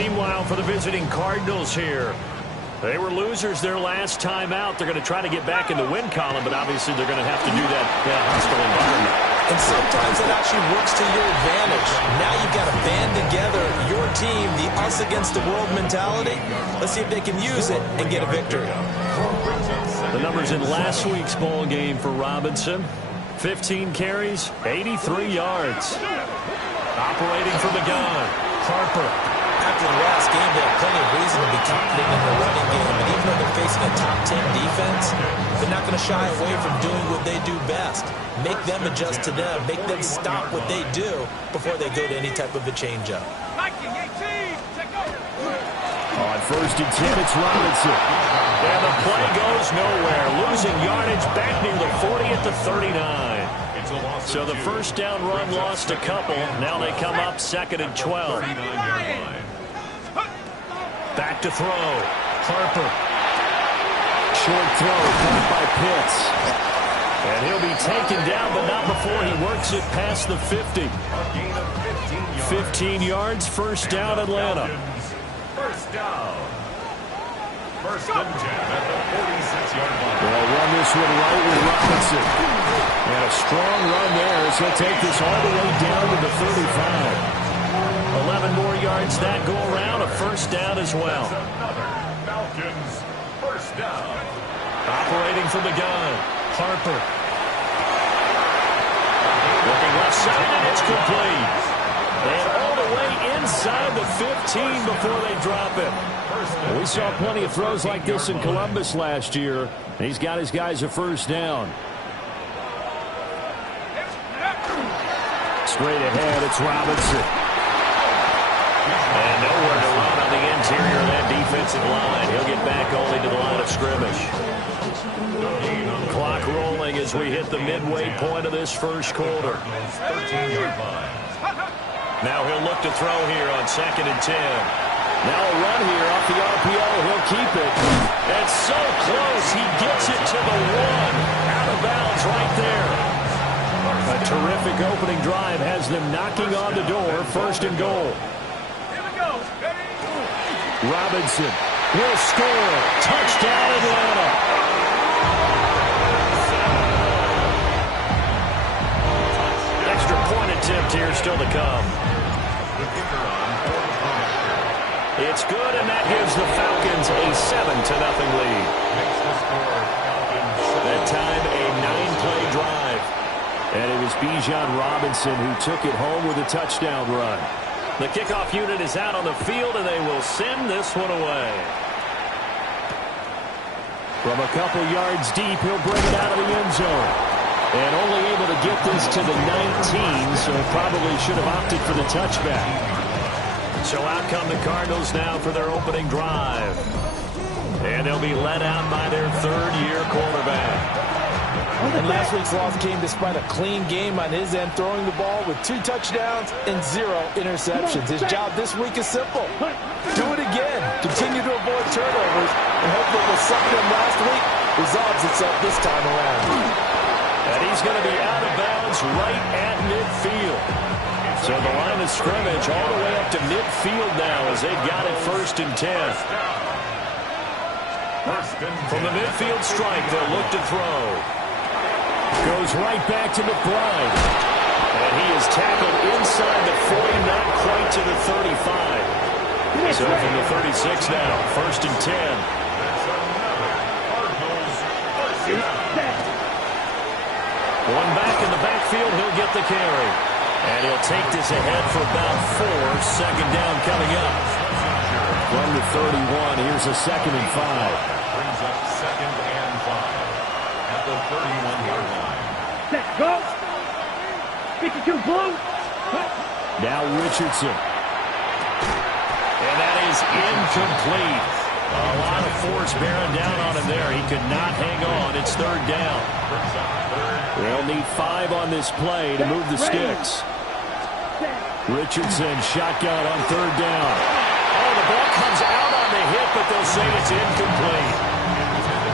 Meanwhile, for the visiting Cardinals here, they were losers their last time out. They're going to try to get back in the win column, but obviously they're going to have to do that in a hostile environment. And sometimes that actually works to your advantage. Now you've got to band together your team, the us against the world mentality. Let's see if they can use it and get a victory. The numbers in last week's ball game for Robinson: 15 carries, 83 yards. Operating from the gun, Harper. After the last game, they have plenty of reason to be confident in the running game. And even though they're facing a top 10 defense, they're not going to shy away from doing what they do best. Make them adjust to them. Make them stop what they do before they go to any type of a change-up. On first and 10, it's Robinson. And the play goes nowhere. Losing yardage back near the 40 at the 39. So the first down run lost a couple. Now they come up 2nd and 12. Back to throw. Harper. Short throw caught by Pitts. And he'll be taken down, but not before he works it past the 50. 15 yards, first down, Atlanta. First down. First and 10 at the 46-yard line. They'll run this one right with Robinson. And a strong run there as he'll take this all the way down to the 35. 11 more yards that go around, a first down as well. Falcons, first down. Operating from the gun, Harper. Looking left side, and it's complete. And all the way inside the 15 before they drop it. We saw plenty of throws like this in Columbus last year. And he's got his guys a first down. Straight ahead, it's Robinson. And nowhere to run on the interior of that defensive line. He'll get back only to the line of scrimmage. Clock rolling as we hit the midway point of this first quarter. 13-yard line. Now he'll look to throw here on 2nd and 10. Now a run here off the RPO. He'll keep it. And so close. He gets it to the 1. Out of bounds right there. A terrific opening drive has them knocking on the door. 1st and goal. Robinson will score. Touchdown, Atlanta. Extra point attempt here still to come. It's good, and that gives the Falcons a 7-0 lead. That time, a 9-play drive. And it was Bijan Robinson who took it home with a touchdown run. The kickoff unit is out on the field, and they will send this one away. From a couple yards deep, he'll bring it out of the end zone. And only able to get this to the 19, so probably should have opted for the touchback. So out come the Cardinals now for their opening drive. And they'll be led out by their third-year quarterback. And last week's loss came despite a clean game on his end, throwing the ball with 2 touchdowns and 0 interceptions. His job this week is simple. Do it again. Continue to avoid turnovers, and hopefully what sucked them last week resolves itself this time around. And he's going to be out of bounds right at midfield. So the line of scrimmage all the way up to midfield now as they've got it 1st and 10. From the midfield stripe, they'll look to throw. Goes right back to McBride. And he is tackled inside the 40, not quite to the 35. So from the 36 now, 1st and 10. One back in the backfield, he'll get the carry. And he'll take this ahead for about 4. Second down coming up. From the 31, here's a 2nd and 5. Brings up 2nd and 5 at the 31-yard line. Let's go. 52 blue. Now Richardson. And that is incomplete. A lot of force bearing down on him there. He could not hang on. It's 3rd down. They'll need 5 on this play to move the sticks. Richardson shotgun on 3rd down. Oh, the ball comes out on the hit, but they'll say it's incomplete.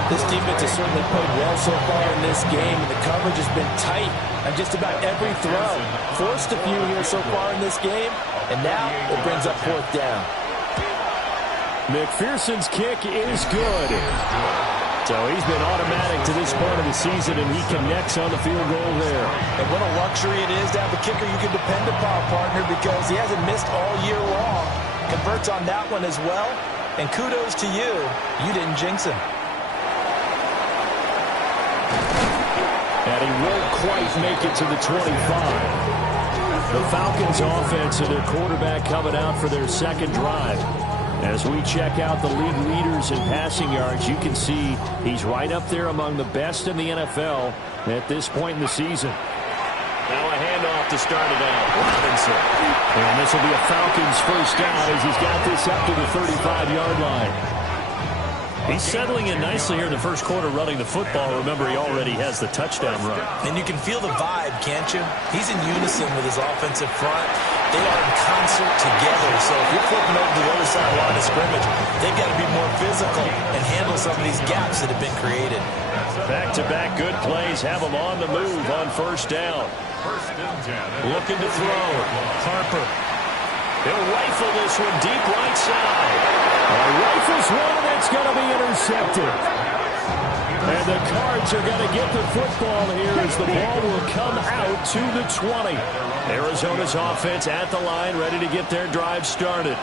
This defense has certainly played well so far in this game, and the coverage has been tight on just about every throw. Forced a few here so far in this game, and now it brings up 4th down. McPherson's kick is good. So he's been automatic to this point of the season, and he connects on the field goal there. And what a luxury it is to have a kicker you can depend upon, partner, because he hasn't missed all year long. Converts on that one as well. And kudos to you. You didn't jinx him. And he won't quite make it to the 25. The Falcons offense and their quarterback coming out for their second drive. As we check out the league leaders in passing yards, you can see he's right up there among the best in the NFL at this point in the season. Now a handoff to start it out. Robinson. And this will be a Falcons first down as he's got this up to the 35-yard line. He's settling in nicely here in the first quarter running the football. Remember, he already has the touchdown run. And you can feel the vibe, can't you? He's in unison with his offensive front. They are in concert together. So if you're flipping over to the other side line of scrimmage, they've got to be more physical and handle some of these gaps that have been created. Back-to-back good plays have them on the move on first down. Looking to throw. Harper. He'll rifle this one deep right side. Rifles one, and it's going to be intercepted. And the Cards are going to get the football here as the ball will come out to the 20. Arizona's offense at the line, ready to get their drive started.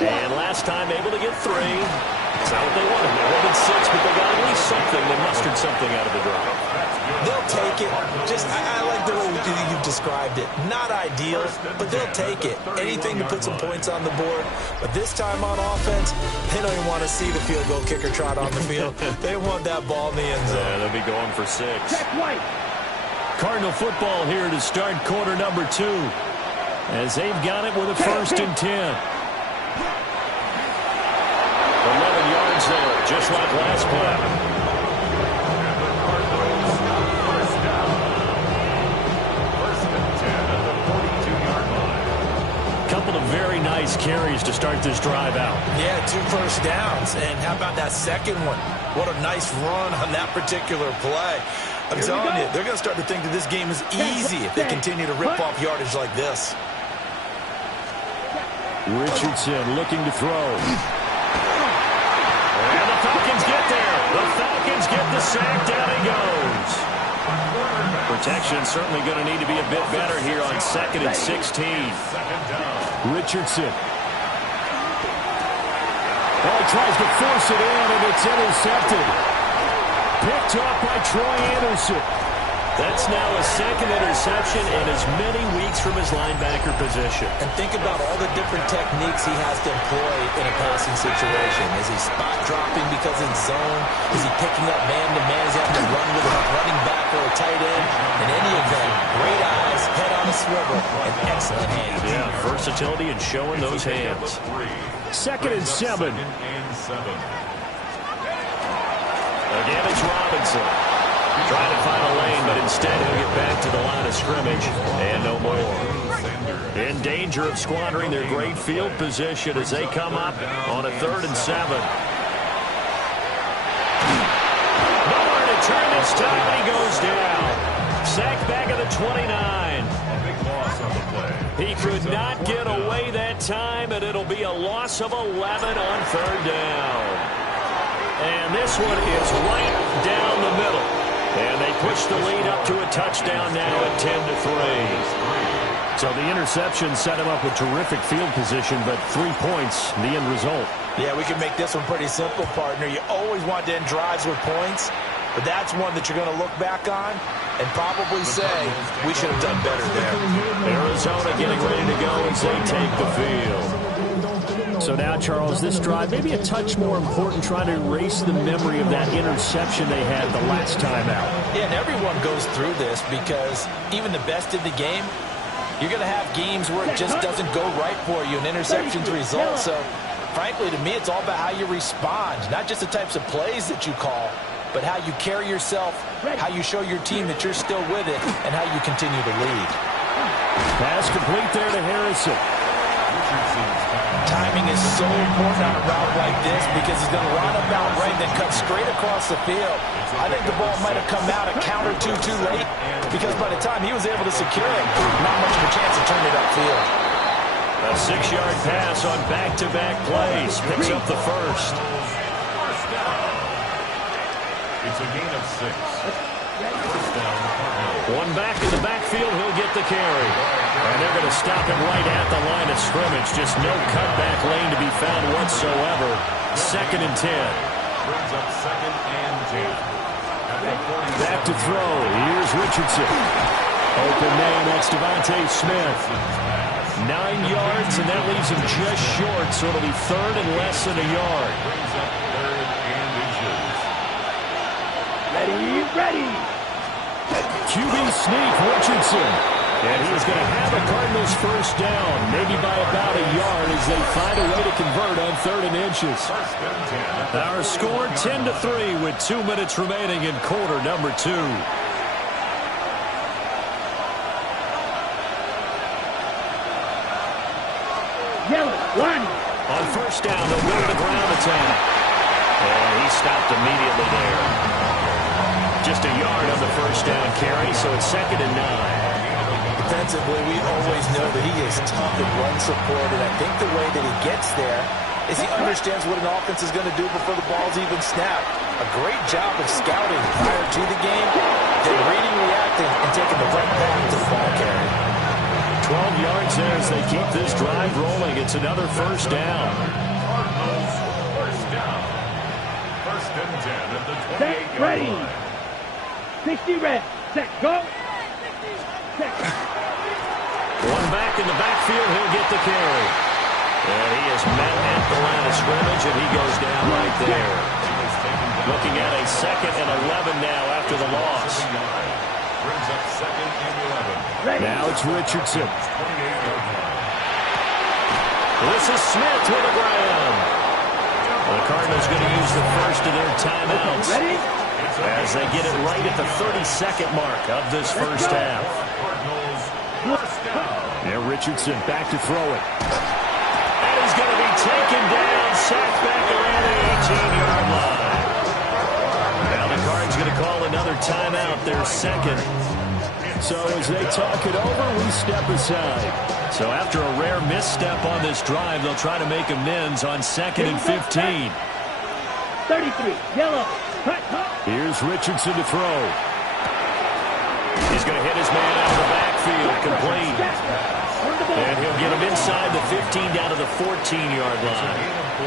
And last time able to get 3. It's not what they wanted. They wanted 6, but they got at least something. They mustered something out of the drive. They'll take it. I like the way you've described it. Not ideal, but they'll take it. Anything to put some points on the board. But this time on offense, they don't even want to see the field goal kicker trot on the field. They want that ball in the end zone. Yeah, they'll be going for 6. Cardinal football here to start quarter number 2. As they've got it with a 1st and 10. 11 yards there, just like last play. Very nice carries to start this drive out. Yeah, 2 first downs. And how about that second one? What a nice run on that particular play. I'm telling you, they're going to start to think that this game is easy if they continue to rip off yardage like this. Richardson looking to throw. And the Falcons get there. The Falcons get the sack. Down he goes. Protection certainly going to need to be a bit better here on 2nd and 16. Richardson. Oh, he tries to force it in, and it's intercepted. Picked up by Troy Anderson. That's now a 2nd interception and as many weeks from his linebacker position. And think about all the different techniques he has to employ in a passing situation. Is he spot dropping because in zone? Is he picking up man-to-man? Is he having to run with a running back or a tight end? In any event, great eyes, head on a swivel, and excellent hands. Yeah, versatility and showing those hands. 2nd and 7. Again, it's Robinson. Trying to find a lane, but instead he'll get back to the line of scrimmage and no more. In danger of squandering their great field position as they come up on a 3rd and 7. Nowhere to turn this time, and he goes down. Sacked back at the 29. He could not get away that time, and it'll be a loss of 11 on 3rd down. And this one is right down the middle. And they push the lead up to a touchdown now at 10-3. So the interception set him up with terrific field position, but 3 points, the end result. Yeah, we can make this one pretty simple, partner. You always want to end drives with points, but that's one that you're going to look back on and probably say, we should have done better there. Arizona getting ready to go as they take the field. So now, Charles, this drive maybe a touch more important, trying to erase the memory of that interception they had the last time out. Yeah, and everyone goes through this because even the best in the game, you're going to have games where it just doesn't go right for you and interceptions result. So, frankly, to me, it's all about how you respond, not just the types of plays that you call, but how you carry yourself, how you show your team that you're still with it, and how you continue to lead. Pass complete there to Harrison. Timing is so important on a route like this because he's going to line up out right and then cut straight across the field. I think the ball might have come out a count or two too late because by the time he was able to secure it, not much of a chance to turn it upfield. A 6-yard pass on back-to-back plays. Picks up the first. First down. It's a gain of 6. First down, Cardinals. One back in the backfield. He'll get the carry. And they're going to stop him right at the line of scrimmage. Just no cutback lane to be found whatsoever. 2nd and 10. Brings up 2nd and 10. Back to throw. Here's Richardson. Open man, that's Devontae Smith. 9 yards, and that leaves him just short, so it'll be 3rd and less than a yard. Brings up 3rd and inches. Ready. QB sneak, Richardson. And he's going to have a Cardinals first down, maybe by about a yard as they find a way to convert on 3rd and inches. First and 10. Our score 10-3 with 2 minutes remaining in quarter number 2. Yellow, 1. On first down, they'll go to the ground attack. And he stopped immediately there. Just a yard on the first down carry, so it's 2nd and 9. Defensively, we always know that he is tough in run support, and I think the way that he gets there is he understands what an offense is going to do before the ball's even snapped. A great job of scouting prior to the game, then reading, reacting, and taking the right path to the ball carry. 12 yards there as they keep this drive rolling. It's another first down. Cardinals first down. First and 10 at the 28-yard Ready. line. 60 red. Set, go. Set. One back in the backfield, he'll get the carry. And he is met at the line of scrimmage, and he goes down right there. Looking at a 2nd and 11 now after the loss. Brings up 2nd and 11. Ready. Now it's Richardson. 28-yard line. This is Smith with a grab. The Cardinals going to use the first of their timeouts Ready. as they get it right at the 32nd mark of this first half. Cardinals first down. Yeah, Richardson back to throw it. And he's going to be taken down, sacked back around the 18-yard line. Now the Cards going to call another timeout, their 2nd. So as they talk it over, we step aside. So after a rare misstep on this drive, they'll try to make amends on 2nd and 15. 33. Yellow. Cut. Here's Richardson to throw. He's going to hit his man out of the backfield, complete. And he'll get him inside the 15 down to the 14-yard line. Gain of 4.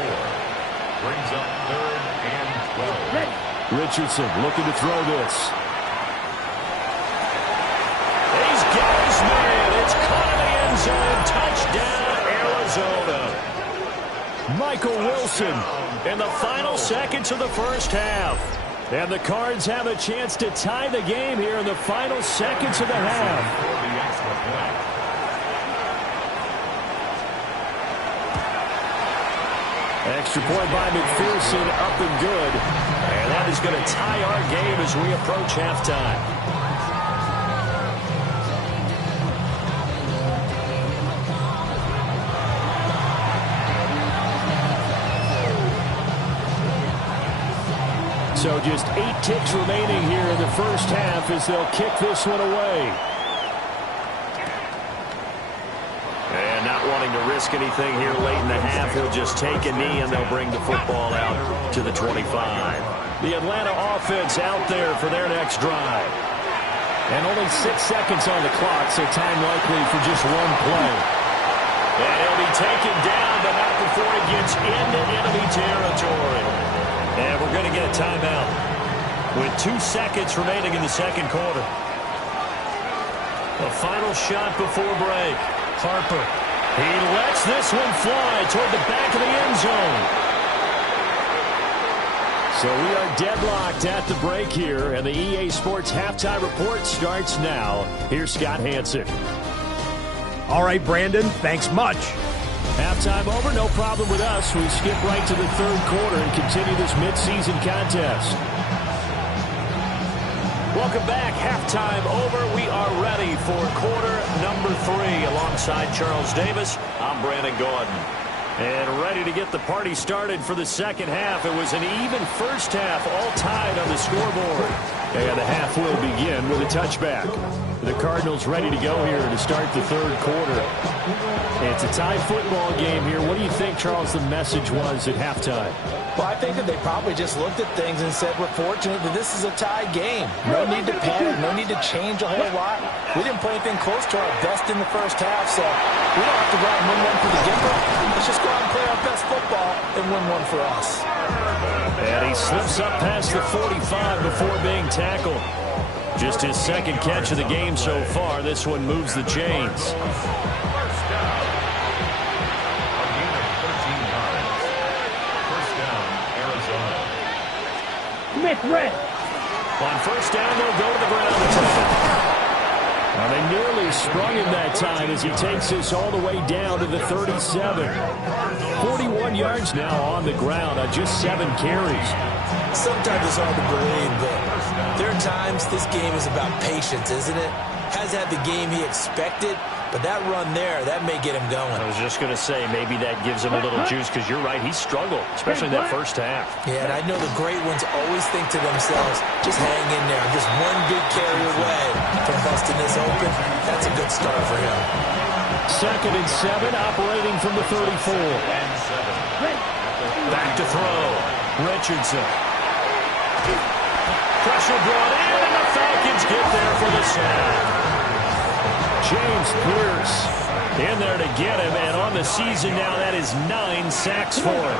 Brings up 3rd and 12. Ready. Richardson looking to throw this. He's got his man. It's caught in the end zone. Touchdown, Arizona. Michael Wilson in the final seconds of the first half. And the Cards have a chance to tie the game here in the final seconds of the half. For the extra point. Extra point by McPherson, up and good. And that is going to tie our game as we approach halftime. So just 8 ticks remaining here in the first half as they'll kick this one away. And not wanting to risk anything here late in the half, he'll just take a knee and they'll bring the football out to the 25. The Atlanta offense out there for their next drive. And only 6 seconds on the clock, so time likely for just one play. And he'll be taken down, but not before he gets into enemy territory. And we're going to get a timeout with 2 seconds remaining in the second quarter. The final shot before break. Harper. He lets this one fly toward the back of the end zone. So we are deadlocked at the break here, and the EA Sports Halftime Report starts now. Here's Scott Hansen. All right, Brandon, thanks much. Halftime over, no problem with us. We skip right to the third quarter and continue this midseason contest. Welcome back. Halftime over. We are ready for quarter number 3. Alongside Charles Davis, I'm Brandon Gordon. And ready to get the party started for the second half. It was an even first half, all tied on the scoreboard. And the half will begin with a touchback. The Cardinals ready to go here to start the third quarter. It's a tie football game here. What do you think, Charles, the message was at halftime? Well, I think that they probably just looked at things and said, we're fortunate that this is a tie game. No need to panic, no need to change a whole lot. We didn't play anything close to our best in the first half, so we don't have to go out and win one for the Gipper. Let's just go out and play our best football and win one for us. And he slips up past the 45 before being tackled. Just his second catch of the game so far. This one moves the chains. Smith red. On first down, they'll go to the ground attack. Now they nearly sprung him that time as he takes this all the way down to the 37. 41 yards now on the ground on just 7 carries. Sometimes it's hard to believe, but there are times this game is about patience, isn't it? Has had the game he expected, but that run there, that may get him going. I was just going to say, maybe that gives him a little juice, because you're right, he struggled, especially in that first half. Yeah, and I know the great ones always think to themselves, just hang in there. Just one big carry away from busting this open. That's a good start for him. 2nd and 7, operating from the 34. Back to throw. Richardson. Pressure brought in, and the Falcons get there for the sack. James Pierce in there to get him, and on the season now, that is 9 sacks for him.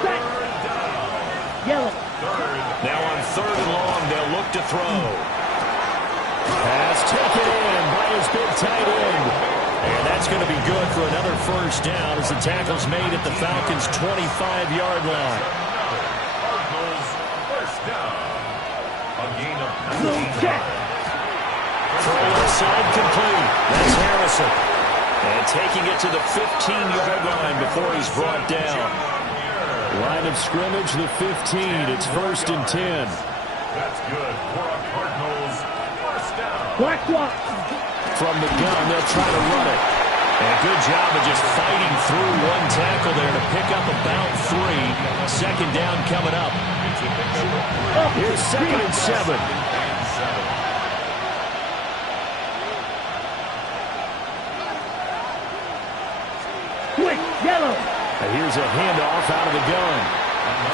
Yellow. Now on 3rd and long, they'll look to throw. Pass taken in by his big tight end. And that's going to be good for another first down as the tackle's made at the Falcons' 25-yard line. First down. A gain of 19. Throw left side complete. That's Harrison. And taking it to the 15-yard line before he's brought down. Line of scrimmage, the 15. It's 1st and 10. That's good for a Cardinals first down. Black swap. From the gun, they'll try to run it. And a good job of just fighting through one tackle there to pick up about 3. 2nd down coming up. Here's 2nd and 7. Yellow. Here's a handoff out of the gun.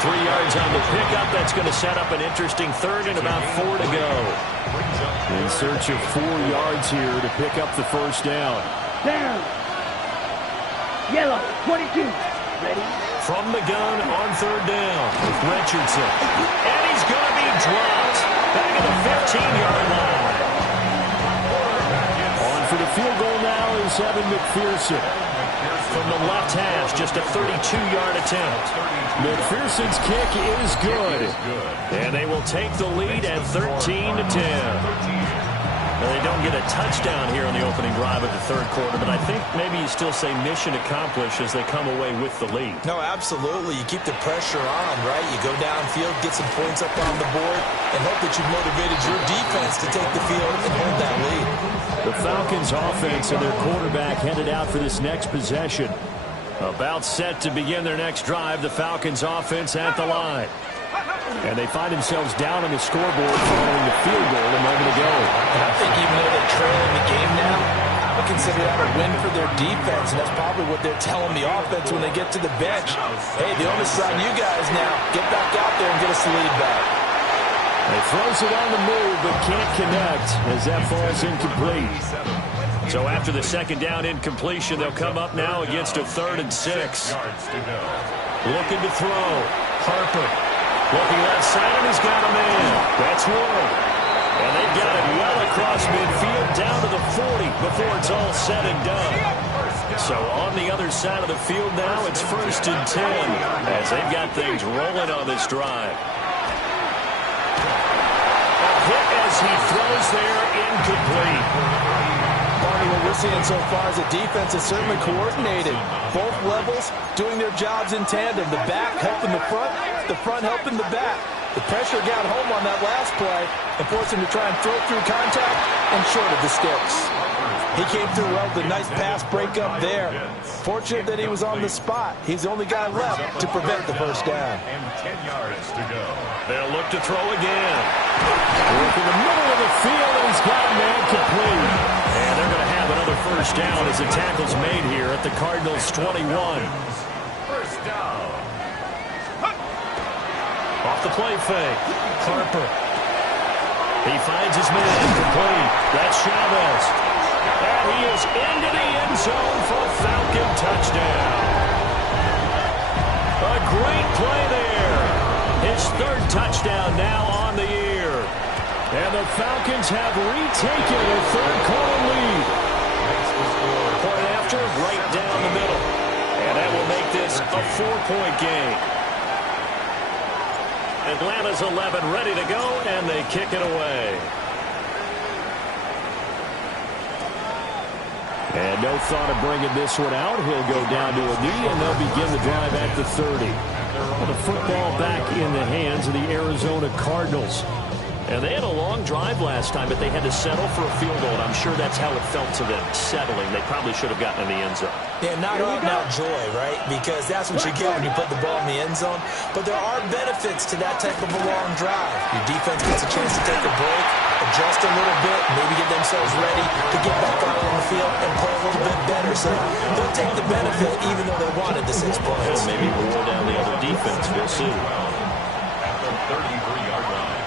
3 yards on the pickup. That's going to set up an interesting 3rd and about 4 to go. In search of 4 yards here to pick up the first down. Down. Yellow. 22. Ready. From the gun on 3rd down with Richardson. And he's going to be dropped. Back at the 15-yard line. On for the field goal now is Evan McPherson. From the left hash, just a 32-yard attempt. McPherson's kick is good. And they will take the lead at 13-10. Well, they don't get a touchdown here on the opening drive of the 3rd quarter, but I think maybe you still say mission accomplished as they come away with the lead. No, absolutely. You keep the pressure on, right? You go downfield, get some points up on the board, and hope that you've motivated your defense to take the field and hold that lead. The Falcons offense and their quarterback headed out for this next possession. About set to begin their next drive, the Falcons offense at the line. And they find themselves down on the scoreboard following the field goal a moment ago. And I think even though they're trailing the game now, I would consider that a win for their defense, and that's probably what they're telling the offense when they get to the bench. Hey, the onus is on you guys now. Get back out there and get us the lead back. He throws it on the move, but can't connect as that falls incomplete. So after the 2nd down incompletion, they'll come up now against a 3rd and 6. Looking to throw. Harper looking left side, and he's got a man. That's Ward. And they've got it well across midfield down to the 40 before it's all said and done. So on the other side of the field now, it's 1st and 10 as they've got things rolling on this drive. Hit as he throws there, incomplete. Barney, what we're seeing so far is the defense is certainly coordinated. Both levels doing their jobs in tandem. The back helping the front helping the back. The pressure got home on that last play and forced him to try and throw through contact and short of the sticks. He came through well with a nice pass breakup there. Fortunate that he was on the spot. He's the only guy left to prevent the first down. And 10 yards to go. They'll look to throw again. Work in the middle of the field, and he's got a man complete. And they're going to have another first down as the tackle's made here at the Cardinals' 21. First down. Off the play fake. Harper. He finds his man complete. That's Chavez. And he is into the end zone for a Falcon touchdown. A great play there. His third touchdown now on the year. And the Falcons have retaken a third-quarter lead. Point after, right down the middle. And that will make this a 4-point game. Atlanta's 11 ready to go, and they kick it away. And no thought of bringing this one out. He'll go down to a knee, and they'll begin the drive at the 30. The football back in the hands of the Arizona Cardinals. And they had a long drive last time, but they had to settle for a field goal. And I'm sure that's how it felt to them, settling. They probably should have gotten in the end zone. Yeah, not out joy, right? Because that's what you get when you put the ball in the end zone. But there are benefits to that type of a long drive. Your defense gets a chance to take a break, adjust a little bit, maybe get themselves ready to get back out on the field and play a little bit better. So they'll take the benefit even though they wanted the 6 points. Maybe roll down the other defense. We'll see. At the 33-yard line.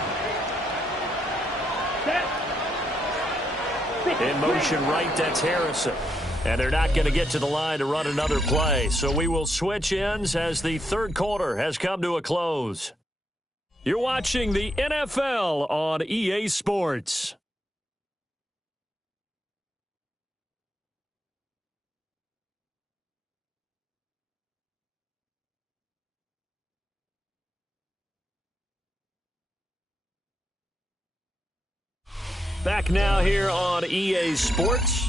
In motion right, that's Harrison. And they're not going to get to the line to run another play. So we will switch ends as the third quarter has come to a close. You're watching the NFL on EA Sports. Back now here on EA Sports.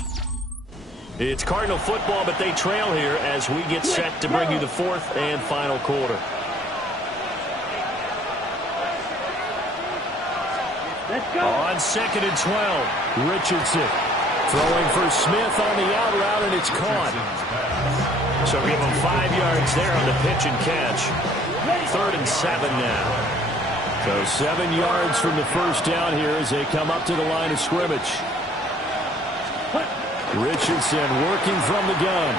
It's Cardinal football, but they trail here as we get set to bring you the fourth and final quarter. Let's go. On 2nd and 12, Richardson throwing for Smith on the out route, and it's caught. So give him 5 yards there on the pitch and catch. 3rd and 7 now. So 7 yards from the first down here as they come up to the line of scrimmage. Richardson working from the gun.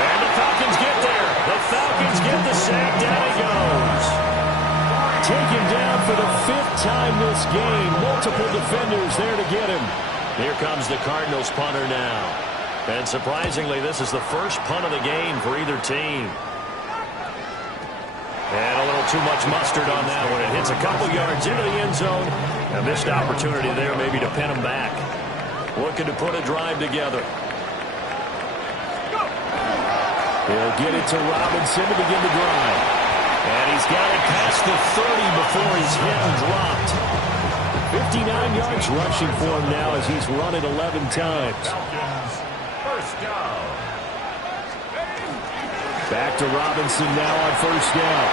And the Falcons get there. The Falcons get the sack. Down he goes. Taken down for the 5th time this game. Multiple defenders there to get him. Here comes the Cardinals punter now. And surprisingly, this is the first punt of the game for either team. And a little too much mustard on that one. It hits a couple yards into the end zone. A missed opportunity there maybe to pin him back. Looking to put a drive together. He'll get it to Robinson to begin the drive. And he's got it past the 30 before he's hit and dropped. 59 yards rushing for him now as he's run it 11 times. Falcons, first down. Back to Robinson now on first down.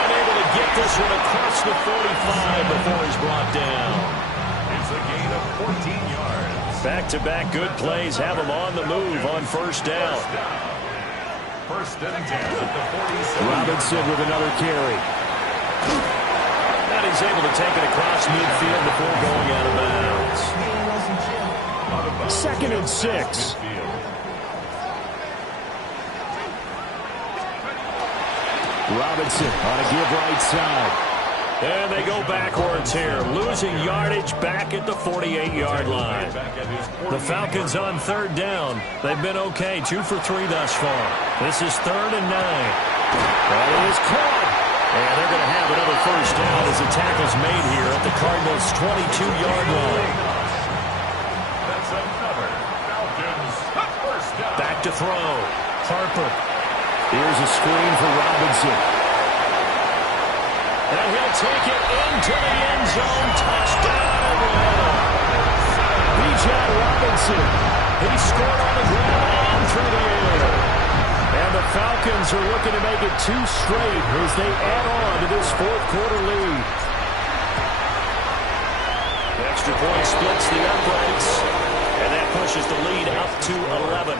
And able to get this one across the 45 before he's brought down. It's a gain of 14 yards. Back-to-back good plays have him on the move on first down. First and 10 at the 47. Robinson with another carry. And he's able to take it across midfield before going out of bounds. 2nd and 6. Robinson on a give right side. And they go backwards here, losing yardage back at the 48-yard line. The Falcons on 3rd down. They've been okay, 2 for 3 thus far. This is 3rd and 9. That is caught. And they're going to have another first down as the tackle's made here at the Cardinals' 22-yard line. That's another Falcons first down. Back to throw. Harper. Here's a screen for Robinson. And he'll take it into the end zone. Touchdown, Atlanta. Bijan Robinson. He scored on the ground and through the air. And the Falcons are looking to make it 2 straight as they add on to this 4th quarter lead. The extra point splits the uprights. And that pushes the lead up to 11.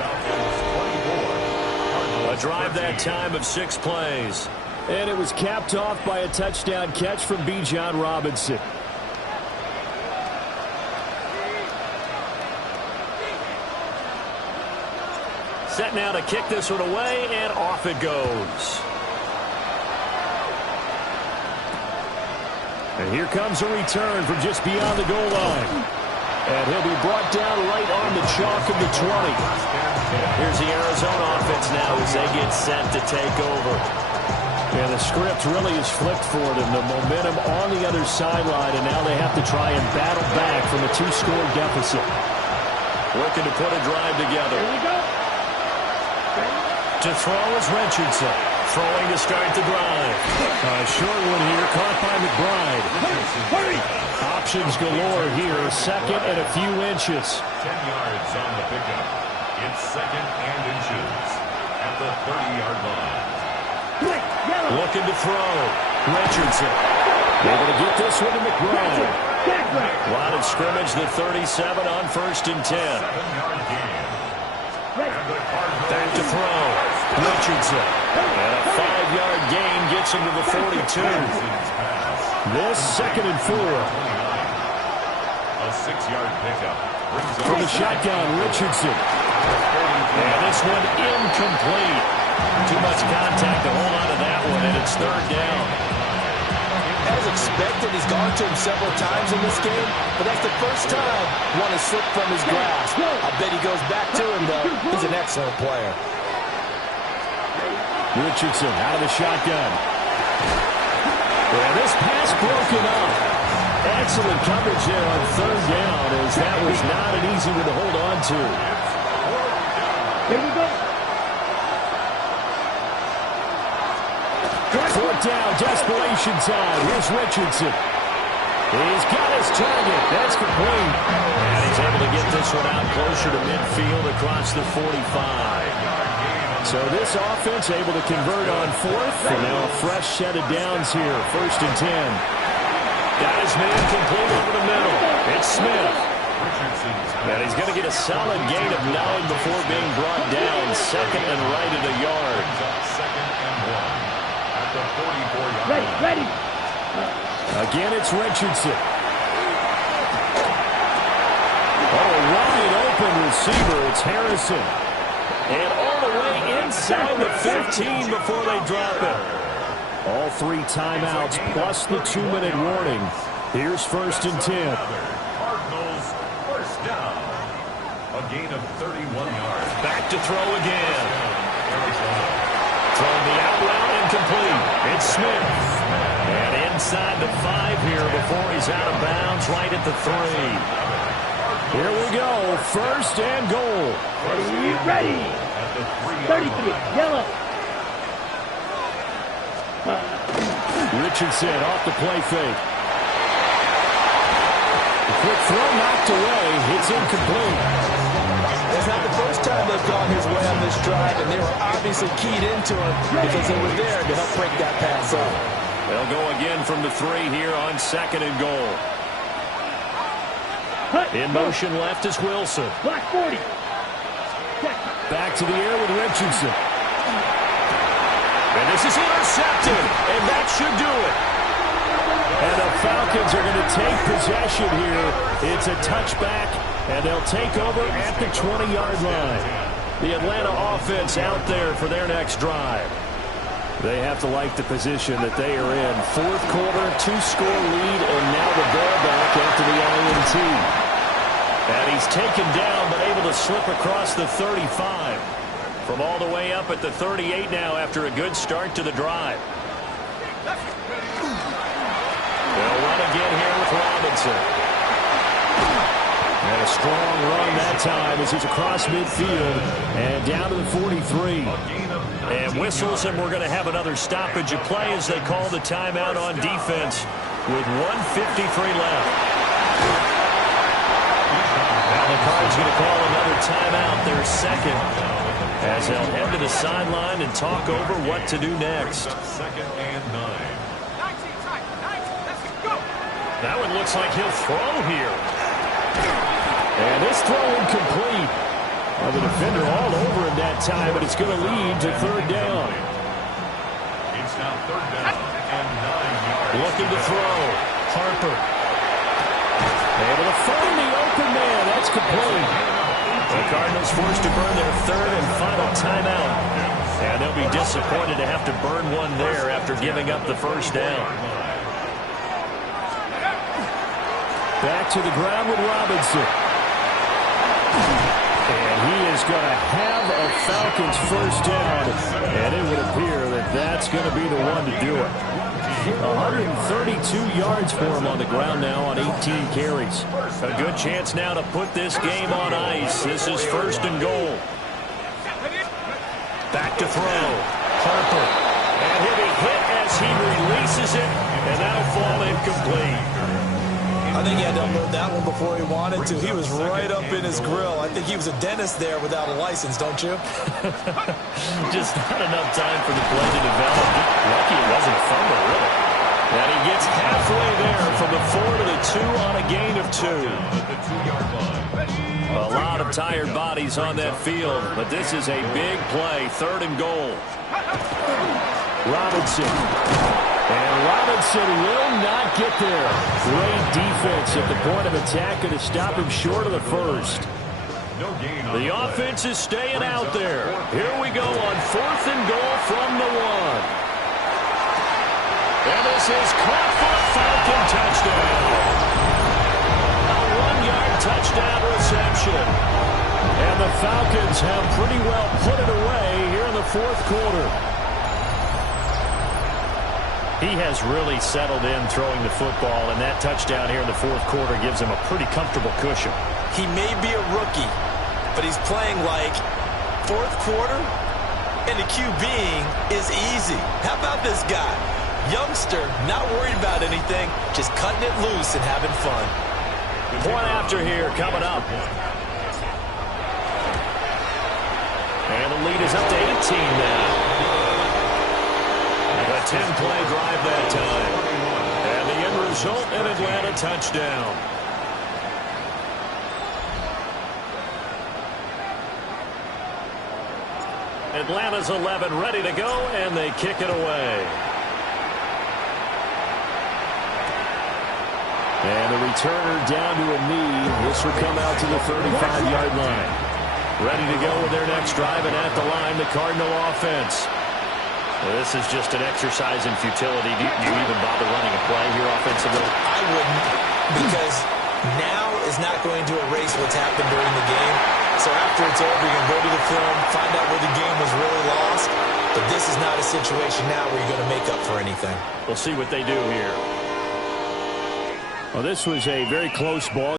A drive that time of 6 plays. And it was capped off by a touchdown catch from Bijan Robinson. set now to kick this one away, and off it goes. And here comes a return from just beyond the goal line. And he'll be brought down right on the chalk of the 20. Here's the Arizona offense now as they get set to take over. And the script really is flipped for them. The momentum on the other sideline, and now they have to try and battle back from a 2-score deficit. Looking to put a drive together. Here we go. To throw is Richardson. Throwing to start the drive. Short one here, caught by McBride. Hurry! Options galore here, second and a few inches. 10 yards on the pickup. It's second and inches at the 30-yard line. Quick, yellow. Looking to throw. Richardson. Able to get this one to McBride. Line of scrimmage, the 37 on 1st and 10. 7-yard gain. Back to throw. Richardson. And a 5-yard gain gets him to the 42. This 2nd and 4. A 6-yard pickup. From the shotgun, Richardson. And this one incomplete. Too much contact to hold on to that one, and it's 3rd down. As expected, he's gone to him several times in this game, but that's the first time one has slipped from his grasp. I bet he goes back to him, though. He's an excellent player. Richardson out of the shotgun. And this pass broken up. Excellent coverage there on 3rd down, as that was not an easy one to hold on to. Here we go. 4th down, desperation time. Here's Richardson. He's got his target. That's complete. And he's able to get this one out closer to midfield across the 45. So this offense able to convert on 4th, and now a fresh set of downs here. 1st and 10. Got his man complete over the middle. It's Smith. And he's going to get a solid gain of 9 before being brought down. 2nd and right at a yard. 2nd and 1 at the 44-yard line. Ready. Again, it's Richardson. Oh, wide open receiver. It's Harrison. And all the way inside the 15 before they drop it. All 3 timeouts plus the 2-minute warning. Here's 1st and 10. Cardinals, 1st down. A gain of 31 yards. Back to throw again. Throw the out route incomplete. It's Smith. And inside the 5 here before he's out of bounds right at the 3. Here we go. 1st and goal. Ready. 33. Yellow. Richardson off the play fake. The quick throw knocked away. It's incomplete. It's not the first time they've gone his way on this drive, and they were obviously keyed into him because they were there to help break that pass up. They'll go again from the 3 here on 2nd and goal. In motion left is Wilson. Black 40. Back to the air with Richardson. And this is intercepted, and that should do it. And the Falcons are going to take possession here. It's a touchback, and they'll take over at the 20-yard line. The Atlanta offense out there for their next drive. They have to like the position that they are in. 4th quarter, 2-score lead, and now the ball back after the INT. And he's taken down, but able to slip across the 35. From all the way up at the 38 now after a good start to the drive. They'll run again here with Robinson. And a strong run that time as he's across midfield and down to the 43. And whistles, and we're going to have another stoppage of play as they call the timeout on defense with 1:53 left. Now the Cards going to call another timeout, their 2nd, as they'll head to the sideline and talk over what to do next. 2nd and 9. That one looks like he'll throw here. And this throw incomplete. Well, the defender all over him that time, but it's going to lead to 3rd down. It's now 3rd down and 9 yards. Looking to throw. Harper. Able to find the open man. That's complete. The Cardinals forced to burn their third and final timeout. And they'll be disappointed to have to burn one there after giving up the first down. Back to the ground with Robinson. And he is going to have a Falcons first down. And it would appear that that's going to be the one to do it. 132 yards for him on the ground now on 18 carries. A good chance now to put this game on ice. This is first and goal. Back to throw. Harper. And he'll be hit as he releases it. And that'll fall incomplete. I think he had to unload that one before he wanted to. He was right up in his grill. I think he was a dentist there without a license, don't you? Just not enough time for the play to develop. Lucky it wasn't a fumble, really. And he gets halfway there from the 4 to the 2 on a gain of 2. A lot of tired bodies on that field, but this is a big play, third and goal. Robinson. And Robinson will not get there. Great defense at the point of attack, going to stop him short of the first. The offense is staying out there. Here we go on fourth and goal from the 1. And this is caught for a Falcon touchdown. A 1-yard touchdown reception. And the Falcons have pretty well put it away here in the fourth quarter. He has really settled in throwing the football, and that touchdown here in the fourth quarter gives him a pretty comfortable cushion. He may be a rookie, but he's playing like fourth quarter, and the QBing is easy. How about this guy? Youngster, not worried about anything, just cutting it loose and having fun. Point after here coming up. And the lead is up to 18 now. A 10-play drive that time. And the end result, an Atlanta touchdown. Atlanta's 11 ready to go, and they kick it away. And the returner down to a knee. This will come out to the 35-yard line. Ready to go with their next drive, and at the line, the Cardinal offense. Well, this is just an exercise in futility. Do you even bother running a play here offensively? I wouldn't, because now is not going to erase what's happened during the game. So after it's over, you're going to go to the film, find out where the game was really lost. But this is not a situation now where you're going to make up for anything. We'll see what they do here. Well, this was a very close ball.